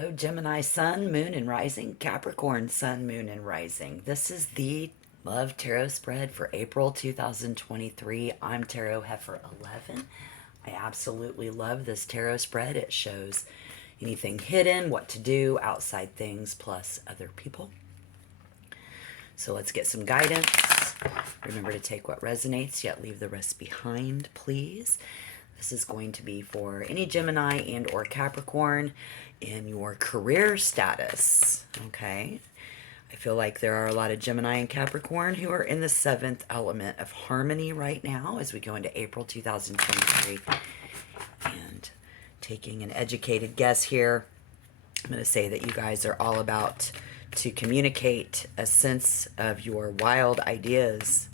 Hello, Gemini Sun, Moon, and Rising, Capricorn Sun, Moon, and Rising. This is the Love Tarot spread for April 2023. I'm Tarot Heifer 11. I absolutely love this tarot spread. It shows anything hidden, what to do, outside things, plus other people. So let's get some guidance. Remember to take what resonates, yet leave the rest behind, please. This is going to be for any Gemini and or Capricorn in your career status, okay? I feel like there are a lot of Gemini and Capricorn who are in the seventh element of harmony right now as we go into April 2023. And taking an educated guess here, I'm going to say that you guys are all about to communicate a sense of your wild ideas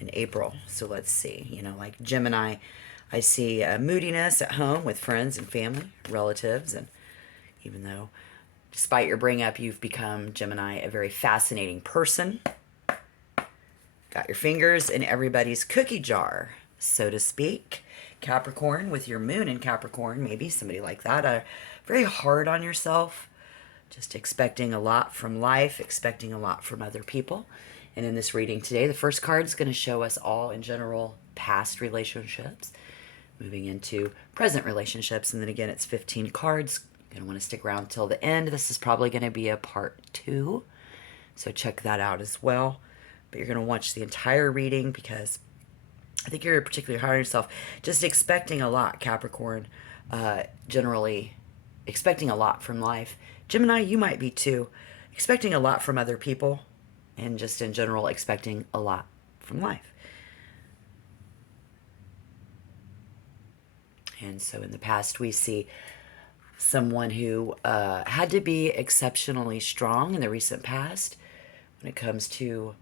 in April. So let's see, like Gemini, I see moodiness at home with friends and family, relatives, and even though despite your bring up, you've become, Gemini, a very fascinating person. Got your fingers in everybody's cookie jar, so to speak. Capricorn, with your moon in Capricorn, maybe somebody like that, very hard on yourself, just expecting a lot from life, expecting a lot from other people. And in this reading today, the first card is going to show us all, in general, past relationships, moving into present relationships. And then again, it's 15 cards. You're going to want to stick around till the end. This is probably going to be a part 2. So check that out as well. But you're going to watch the entire reading because I think you're particularly hard on yourself. Just expecting a lot, Capricorn. Generally expecting a lot from life. Gemini, you might be too. Expecting a lot from other people. And just in general, expecting a lot from life. And so in the past, we see someone who had to be exceptionally strong in the recent past when it comes to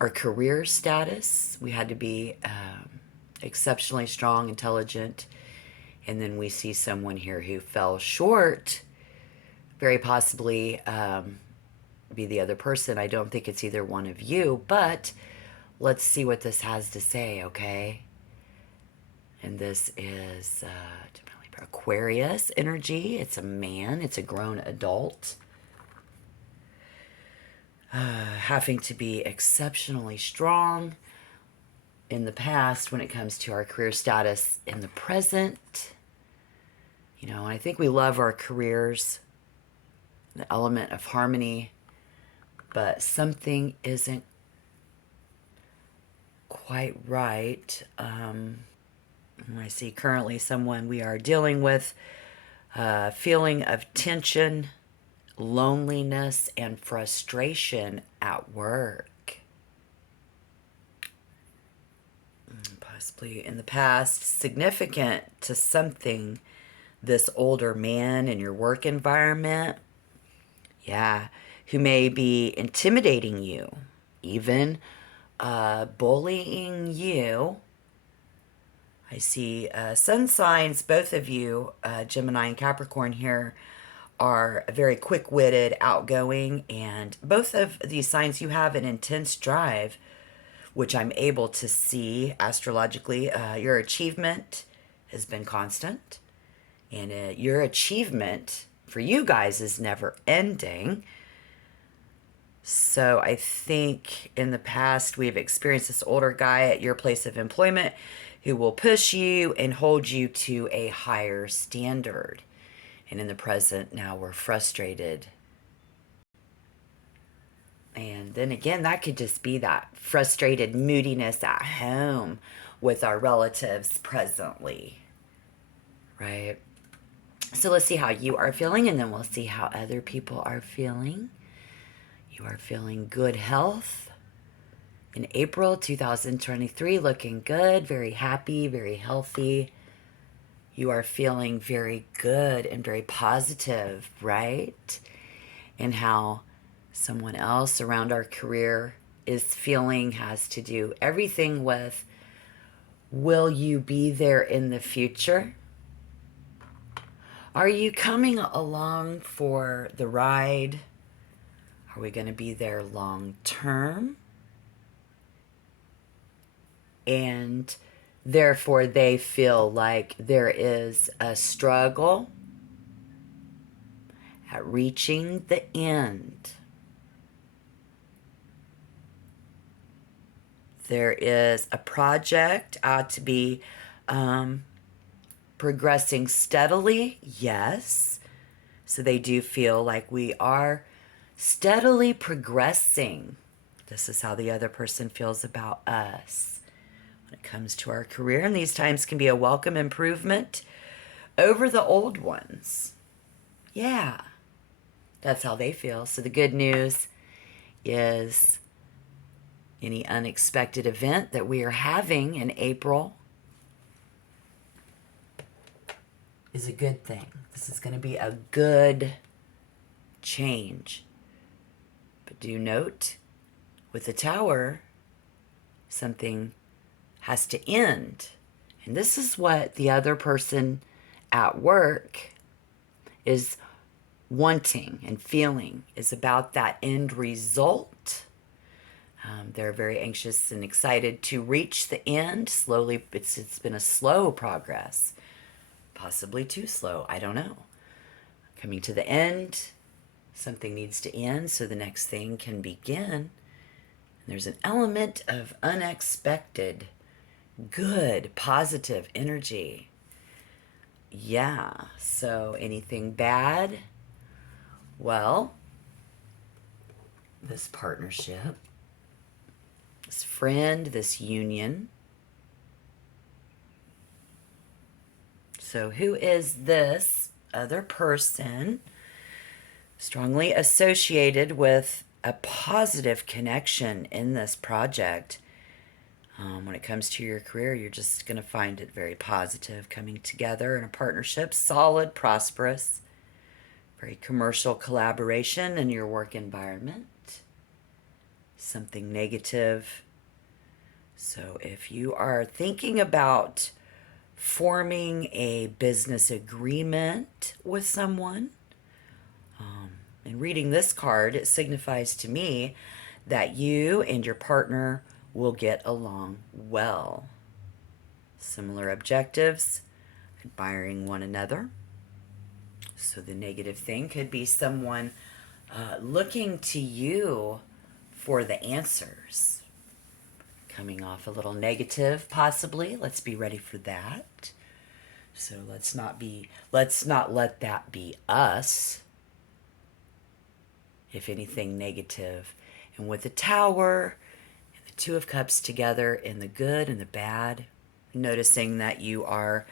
our career status. We had to be exceptionally strong, intelligent. And then we see someone here who fell short, very possibly be the other person. I don't think it's either one of you, but let's see what this has to say, okay? And this is Aquarius energy. It's a man. It's a grown adult. Having to be exceptionally strong in the past when it comes to our career status in the present. I think we love our careers, the element of harmony, but something isn't quite right. I see currently someone we are dealing with, feeling of tension, loneliness, and frustration at work. Possibly in the past, significant to something, this older man in your work environment. Yeah, who may be intimidating you, even bullying you. I see sun signs, both of you, Gemini and Capricorn here, are very quick-witted, outgoing, and both of these signs, you have an intense drive, which I'm able to see astrologically. Your achievement has been constant, and your achievement for you guys is never ending. So I think in the past we've experienced this older guy at your place of employment who will push you and hold you to a higher standard. And in the present, now we're frustrated. And then again, that could just be that frustrated moodiness at home with our relatives presently, right? So let's see how you are feeling, and then we'll see how other people are feeling. You are feeling good health in April 2023, looking good, very happy, very healthy. You are feeling very good and very positive, right? And how someone else around our career is feeling has to do everything with, will you be there in the future? Are you coming along for the ride? Are we going to be there long term? And therefore they feel like there is a struggle at reaching the end. There is a project to be progressing steadily, yes. So they do feel like we are steadily progressing. This is how the other person feels about us when it comes to our career. And these times can be a welcome improvement over the old ones. Yeah, that's how they feel. So the good news is any unexpected event that we are having in April is a good thing. This is going to be a good change. But do note, with the Tower, something has to end. And this is what the other person at work is wanting and feeling, is about that end result. They're very anxious and excited to reach the end. Slowly, it's been a slow progress. Possibly too slow, I don't know. Coming to the end, something needs to end so the next thing can begin. There's an element of unexpected, good, positive energy. Yeah, so anything bad? Well, this partnership, this friend, this union. So who is this other person strongly associated with a positive connection in this project? When it comes to your career, you're just going to find it very positive, coming together in a partnership, solid, prosperous, very commercial collaboration in your work environment. Something negative. So if you are thinking about forming a business agreement with someone, and reading this card, it signifies to me that you and your partner will get along well. Similar objectives, admiring one another. So the negative thing could be someone looking to you for the answers. Coming off a little negative, possibly. Let's be ready for that. So let's not let that be us. If anything, negative. And with the Tower and the Two of Cups together in the good and the bad, noticing that you are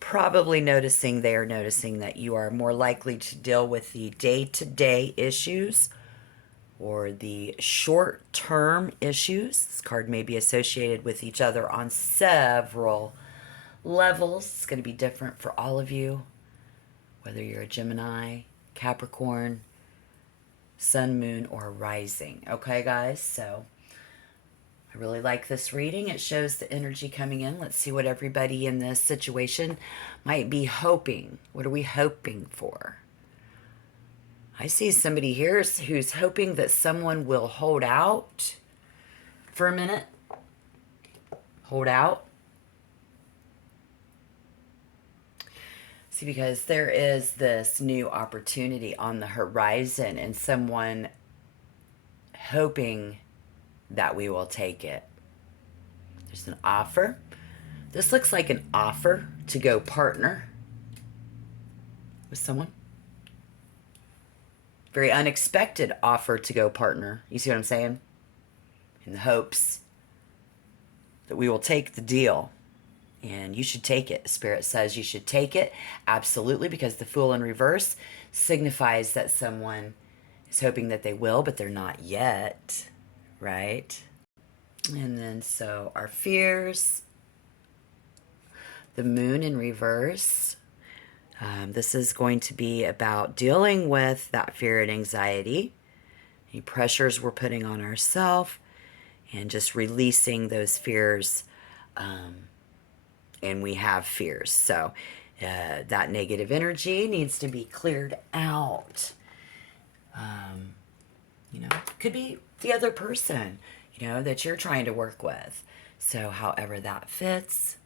probably noticing, they are noticing that you are more likely to deal with the day-to-day issues or the short-term issues. This card may be associated with each other on several levels. It's going to be different for all of you, whether you're a Gemini, Capricorn, Sun, Moon, or Rising. Okay, guys? So I really like this reading. It shows the energy coming in. Let's see what everybody in this situation might be hoping. What are we hoping for? I see somebody here who's hoping that someone will hold out for a minute. Hold out. See, because there is this new opportunity on the horizon and someone hoping that we will take it. There's an offer. This looks like an offer to go partner with someone. Very unexpected offer to go partner. You see what I'm saying? In the hopes that we will take the deal. And you should take it. Spirit says you should take it. Absolutely, because the Fool in reverse signifies that someone is hoping that they will, but they're not yet. Right? And then so our fears. The Moon in reverse. This is going to be about dealing with that fear and anxiety, any pressures we're putting on ourselves, and just releasing those fears. And we have fears. So that negative energy needs to be cleared out. Could be the other person, that you're trying to work with. So however that fits,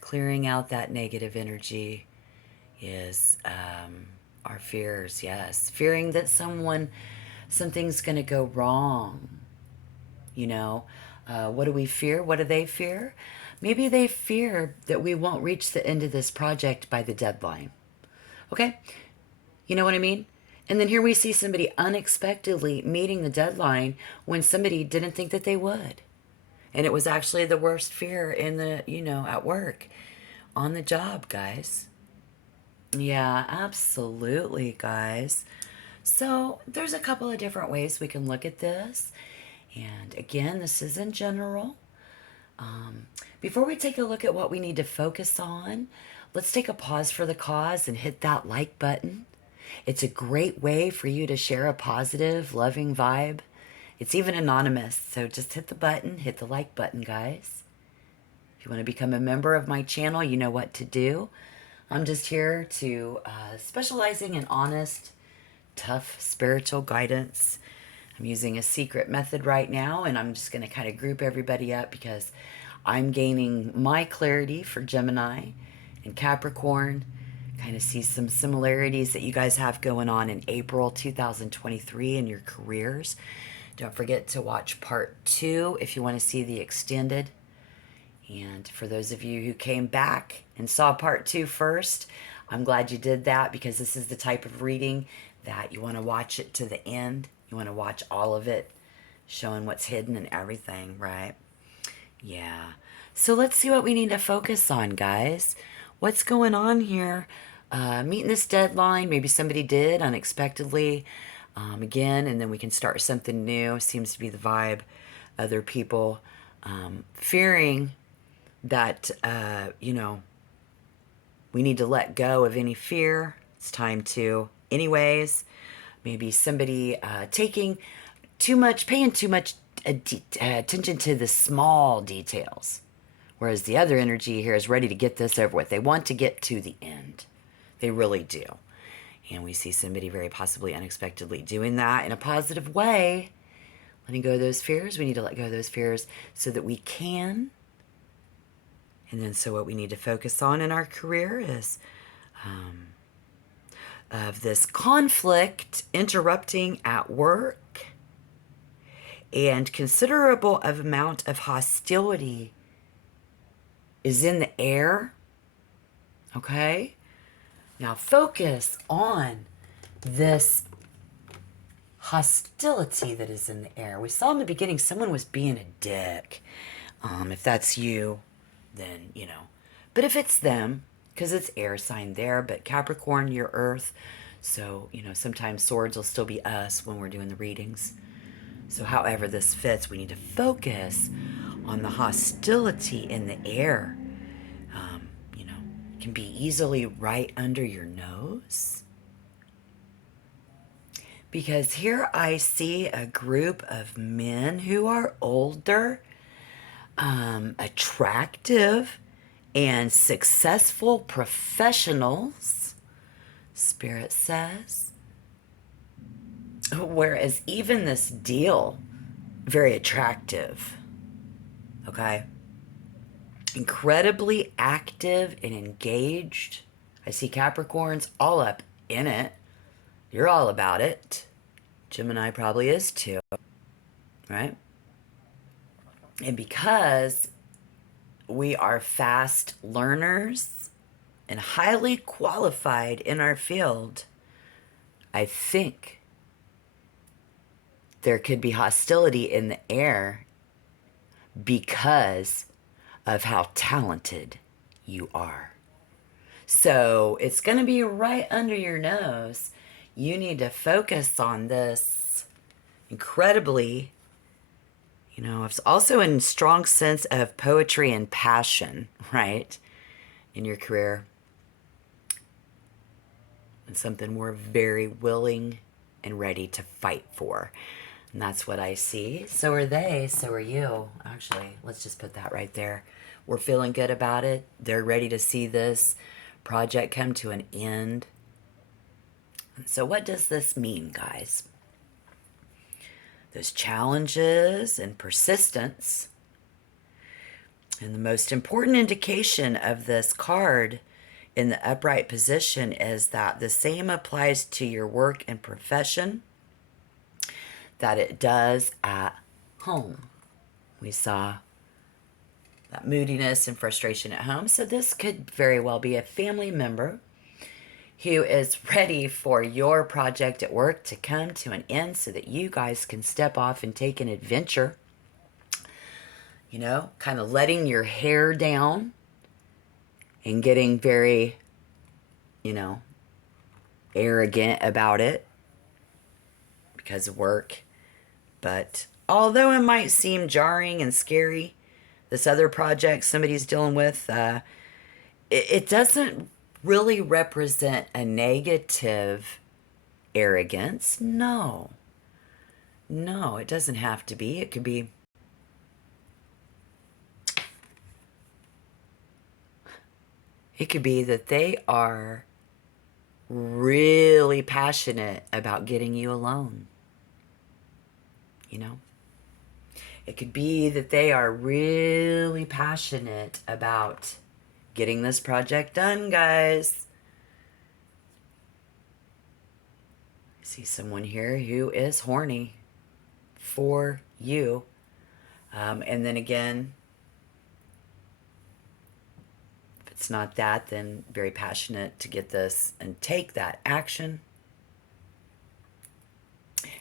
clearing out that negative energy is Our fears, yes. Fearing that something's going to go wrong. You know, what do we fear? What do they fear? Maybe they fear that we won't reach the end of this project by the deadline. Okay? You know what I mean? And then here we see somebody unexpectedly meeting the deadline when somebody didn't think that they would. And it was actually the worst fear in the, at work, on the job, guys. Yeah, absolutely, guys. So there's a couple of different ways we can look at this. And again, this is in general. Before we take a look at what we need to focus on, let's take a pause for the cause and hit that like button. It's a great way for you to share a positive, loving vibe. It's even anonymous, so just hit the button, hit the like button, guys. If you want to become a member of my channel, you know what to do. I'm just here to specializing in honest, tough spiritual guidance. I'm using a secret method right now, and I'm just going to kind of group everybody up because I'm gaining my clarity for Gemini and Capricorn. Kind of see some similarities that you guys have going on in April 2023 in your careers. Don't forget to watch part 2 if you want to see the extended. And for those of you who came back and saw part 2 first, I'm glad you did that because this is the type of reading that you want to watch it to the end. You want to watch all of it, showing what's hidden and everything, right? Yeah. So let's see what we need to focus on, guys. What's going on here? Meeting this deadline. Maybe somebody did unexpectedly again, and then we can start something new. Seems to be the vibe. Other people fearing that, we need to let go of any fear. It's time to, anyways. Maybe somebody paying too much attention to the small details. Whereas the other energy here is ready to get this over with. They want to get to the end. They really do. And we see somebody very possibly unexpectedly doing that in a positive way. Letting go of those fears. We need to let go of those fears so that we can. And then so what we need to focus on in our career is of this conflict interrupting at work and considerable amount of hostility is in the air. Okay? Now focus on this hostility that is in the air. We saw in the beginning someone was being a dick. If that's you, then, But if it's them, because it's air sign there, but Capricorn, you're earth. So, sometimes swords will still be us when we're doing the readings. So however this fits, we need to focus on the hostility in the air. It can be easily right under your nose. Because here I see a group of men who are older, attractive, and successful professionals, Spirit says. Whereas even this deal, very attractive, okay? Incredibly active and engaged. I see Capricorns all up in it. You're all about it. Gemini probably is too, right? And because we are fast learners and highly qualified in our field, I think there could be hostility in the air because of how talented you are. So it's going to be right under your nose. You need to focus on this incredibly. It's also in strong sense of poetry and passion, right? In your career. And something we're very willing and ready to fight for. And that's what I see. So are they, so are you. Actually, let's just put that right there. We're feeling good about it. They're ready to see this project come to an end. So what does this mean, guys? Those challenges and persistence. And the most important indication of this card in the upright position is that the same applies to your work and profession that it does at home. We saw that moodiness and frustration at home. So this could very well be a family member who is ready for your project at work to come to an end so that you guys can step off and take an adventure. You know, kind of letting your hair down and getting very, you know, arrogant about it because of work. But although it might seem jarring and scary, this other project somebody's dealing with, it doesn't really represent a negative arrogance. No. No, it doesn't have to be. It could be that they are really passionate about getting you alone. You know? It could be that they are really passionate about getting this project done, guys. I see someone here who is horny for you. And then again, if it's not that, then very passionate to get this and take that action.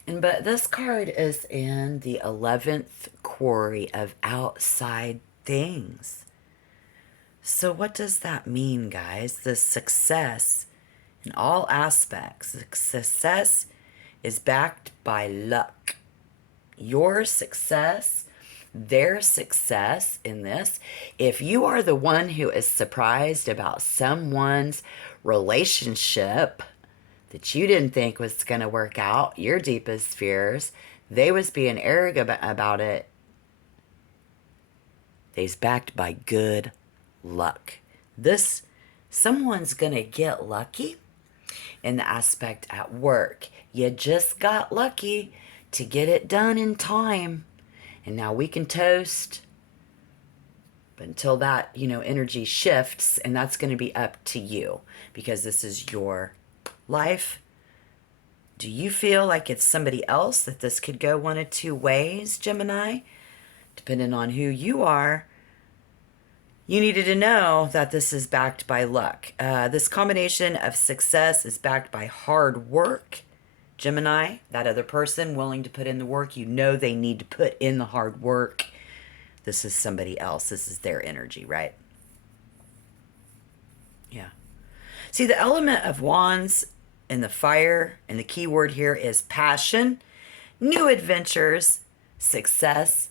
But this card is in the 11th quarry of outside things. So what does that mean, guys? The success in all aspects. The success is backed by luck. Your success, their success in this. If you are the one who is surprised about someone's relationship that you didn't think was going to work out, your deepest fears, they was being arrogant about it, they's backed by good luck. This, someone's going to get lucky in the aspect at work. You just got lucky to get it done in time. And now we can toast. But until that, energy shifts, and that's going to be up to you because this is your life. Do you feel like it's somebody else, that this could go one of two ways, Gemini? Depending on who you are, you needed to know that this is backed by luck. This combination of success is backed by hard work. Gemini, that other person willing to put in the work, they need to put in the hard work. This is somebody else. This is their energy, right? Yeah. See, the element of wands and the fire, and the key word here is passion, new adventures, success,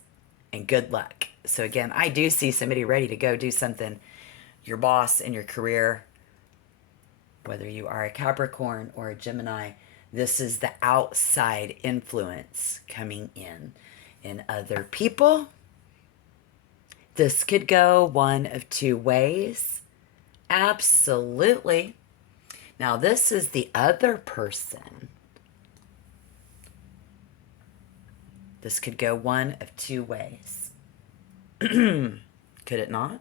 and good luck. So again, I do see somebody ready to go do something. Your boss in your career, whether you are a Capricorn or a Gemini, this is the outside influence coming in other people. This could go one of two ways. Absolutely. Now, this is the other person. This could go one of two ways. Could it not?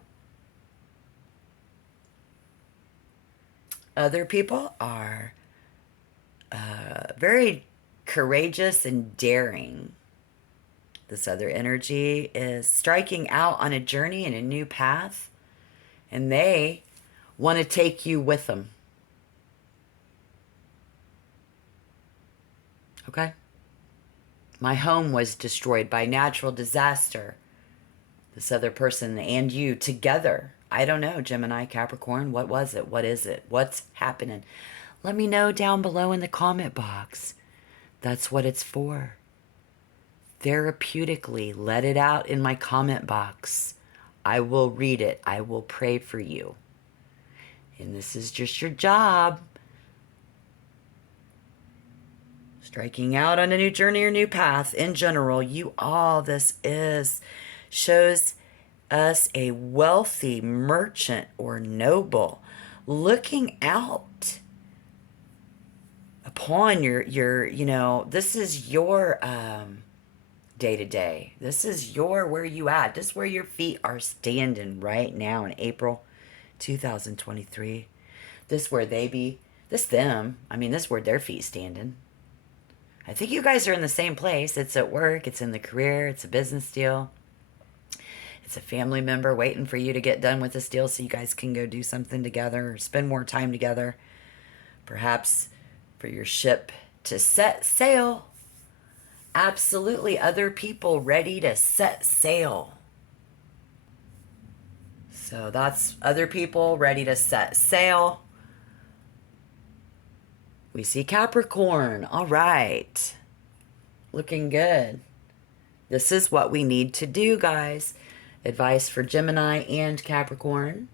Other people are very courageous and daring. This other energy is striking out on a journey and a new path, and they want to take you with them. Okay? My home was destroyed by natural disaster. This other person and you together. I don't know, Gemini, Capricorn. What was it? What is it? What's happening? Let me know down below in the comment box. That's what it's for. Therapeutically, let it out in my comment box. I will read it. I will pray for you. And this is just your job. Striking out on a new journey or new path. In general, shows us a wealthy merchant or noble looking out upon your this is your day to day. This is where you at. This is where your feet are standing right now in April 2023. This where they be, this them. I mean, this where their feet standing. I think you guys are in the same place. It's at work, it's in the career, it's a business deal. It's a family member waiting for you to get done with this deal so you guys can go do something together or spend more time together. Perhaps for your ship to set sail. Absolutely, other people ready to set sail. So that's other people ready to set sail. We see Capricorn. All right. Looking good. This is what we need to do, guys. Advice for Gemini and Capricorn.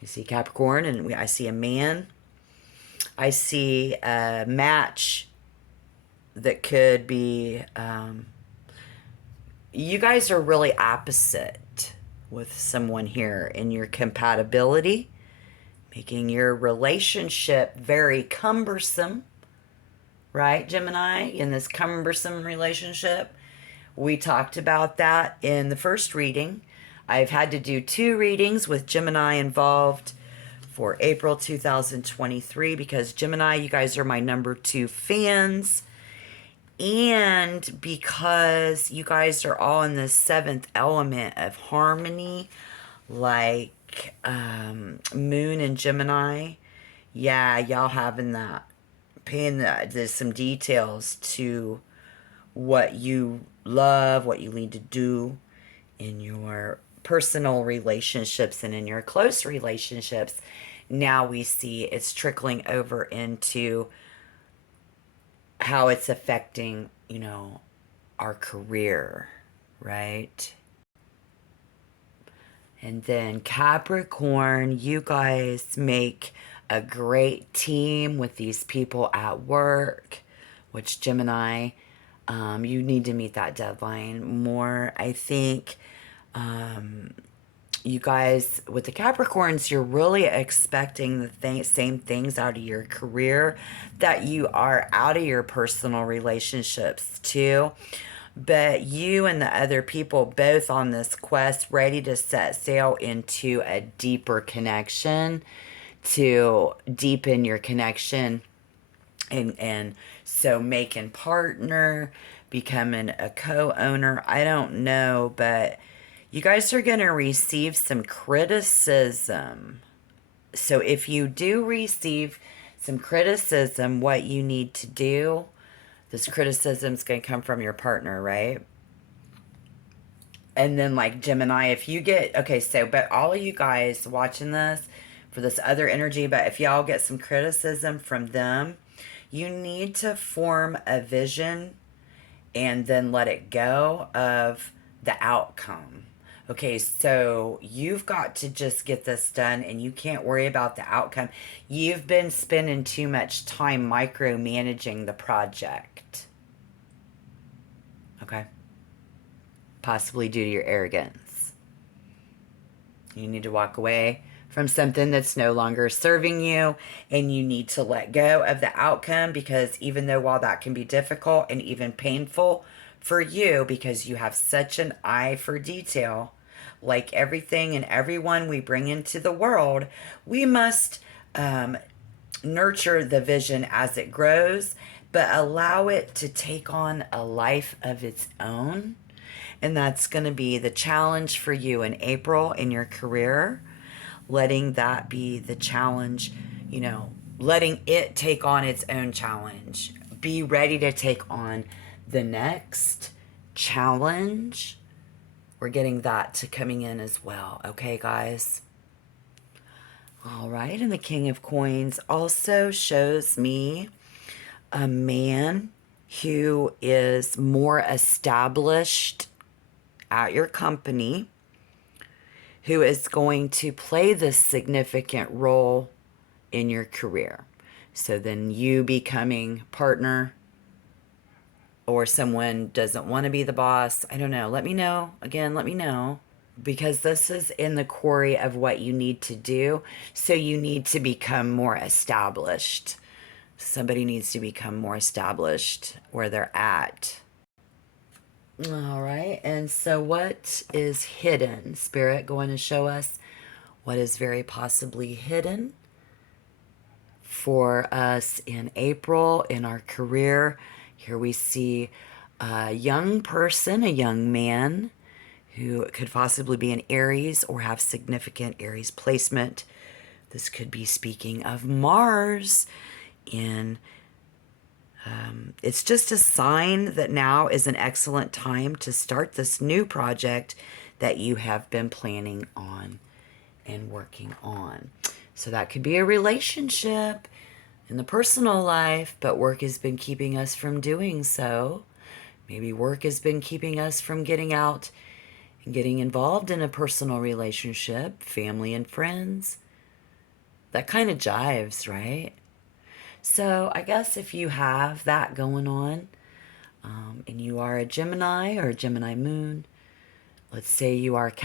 You see Capricorn, and I see a man. I see a match that could be... you guys are really opposite with someone here in your compatibility, making your relationship very cumbersome, right, Gemini? In this cumbersome relationship, we talked about that in the first reading. I've had to do 2 readings with Gemini involved for April 2023 because Gemini, you guys are my number 2 fans. And because you guys are all in the 7th element of harmony, like Moon and Gemini, yeah, y'all having that, paying there's some details to what you love, what you need to do in your personal relationships and in your close relationships. Now we see it's trickling over into how it's affecting, our career, right? And then Capricorn, you guys make a great team with these people at work, which Gemini, you need to meet that deadline more. I think you guys, with the Capricorns, you're really expecting the same things out of your career that you are out of your personal relationships too. But you and the other people both on this quest ready to set sail into a deeper connection, to deepen your connection, and so making partner, becoming a co-owner, I don't know, but you guys are going to receive some criticism. So if you do receive some criticism, what you need to do, this criticism is going to come from your partner, right? And then like Gemini, if you get, okay, so, but all of you guys watching this for this other energy, but if y'all get some criticism from them, you need to form a vision and then let it go of the outcome. Okay, so you've got to just get this done and you can't worry about the outcome. You've been spending too much time micromanaging the project. Okay? Possibly due to your arrogance. You need to walk away from something that's no longer serving you, and you need to let go of the outcome, because even though while that can be difficult and even painful for you, because you have such an eye for detail, like everything and everyone we bring into the world, we must nurture the vision as it grows, but allow it to take on a life of its own. And that's going to be the challenge for you in April in your career. Letting that be the challenge, letting it take on its own challenge. Be ready to take on the next challenge. We're getting that to coming in as well. Okay, guys? All right. And the King of Coins also shows me a man who is more established at your company, who is going to play this significant role in your career. So then you becoming partner, or someone doesn't want to be the boss. I don't know. Let me know. Again, let me know. Because this is in the quarry of what you need to do. So you need to become more established. Somebody needs to become more established where they're at. All right, and so what is hidden? Spirit going to show us what is very possibly hidden for us in April in our career. Here we see a young person, a young man who could possibly be an Aries or have significant Aries placement. This could be speaking of Mars in it's just a sign that now is an excellent time to start this new project that you have been planning on and working on. So that could be a relationship in the personal life, but work has been keeping us from doing so. Maybe work has been keeping us from getting out and getting involved in a personal relationship, family and friends. That kind of jives, right? So I guess if you have that going on, and you are a Gemini or a Gemini moon, let's say you are